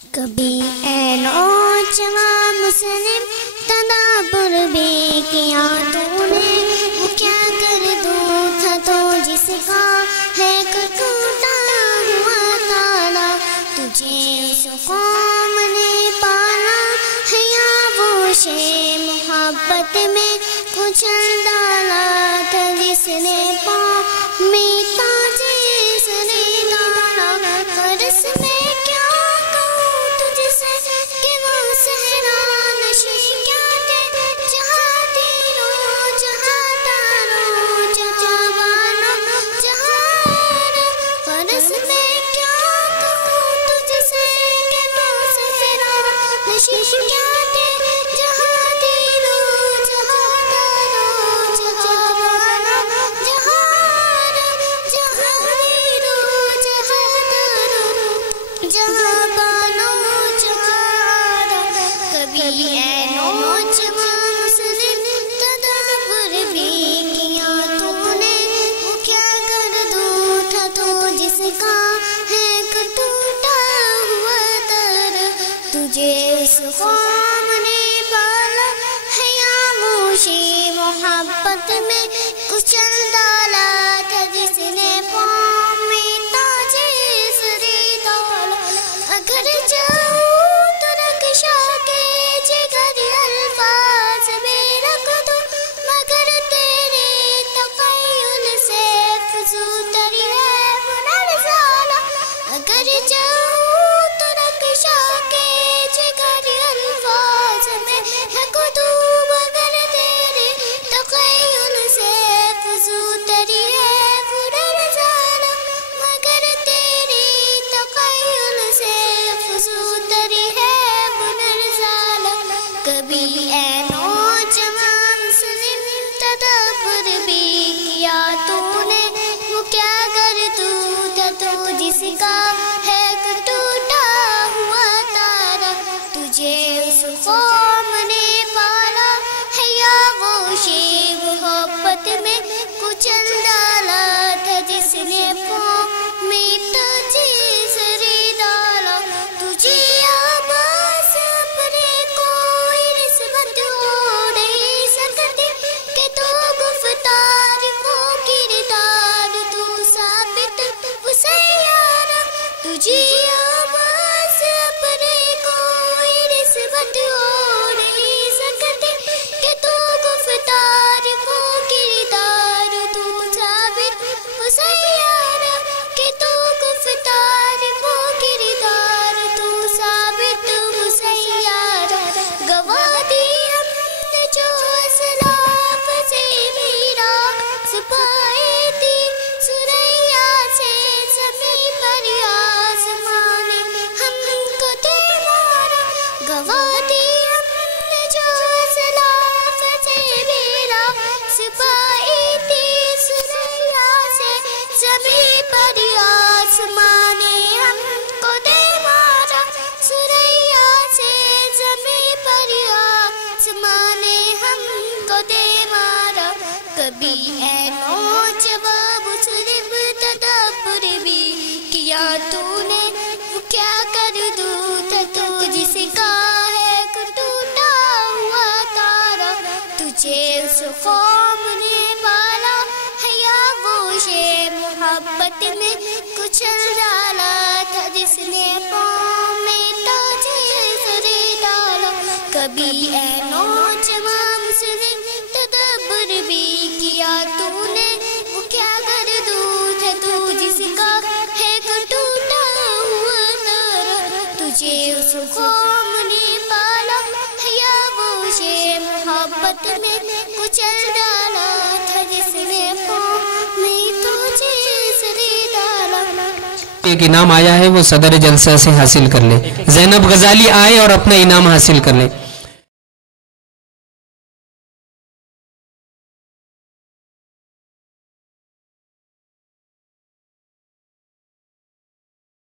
कभी नौजवान मुस्लिम तदाब्बुर भी किया तूने, वो क्या कर दूँ था तो जिसका है टूटा हुआ ताला। तुझे उस कौम ने पाला है या वो शे मोहब्बत में कुचल डाला था जिसने पाँव में ताजे सरे डाला। फर्श में मोहब्बत में कुचल डाला था जिसने पाँव में ताजे सरे डाला। अगर जाऊँ तो रक्षा के जिगर अल्फाज में रख दूँ, मगर तेरे तक़य्युल से फ़ज़ूतरी है पुनर्ज़ाला। अगर जाऊँ तो रक्षा के जिगर अल्फाज में रख दूँ, कभी नौजवान मुस्लिम तदाब्बुर भी किया तूने, वो क्या कर दूँ था तो जिसका है टूटा हुआ तारा। तुझे उस कौम ने पाला है या वो शे मोहब्बत में कुचल डाला था जिसने पाँव में ताजे सरे डाला। तुझे कभी नौजवान मुस्लिम तदाब्बुर भी किया तूने, वो क्या कर दूँ था तो जिसका है टूटा हुआ तारा। तुझे उस कौम ने पाला है या वो शे मोहब्बत में कुचल डाला था जिसने पाँव में ताजे सरे डाला। कभी नौजवान मुस्लिम तदाब्बुर भी किया तूने, वो क्या कर दूँ था तो जिसका है टूटा हुआ तारा। तुझे उस कौम ने पाला है या वो शे मोहब्बत में कुचल डाला था जिसने पाँव में ताजे सरे डाला। एक इनाम आया है, वो सदर जलसा से हासिल कर ले। ज़ैनब गज़ाली आए और अपना इनाम हासिल कर ले।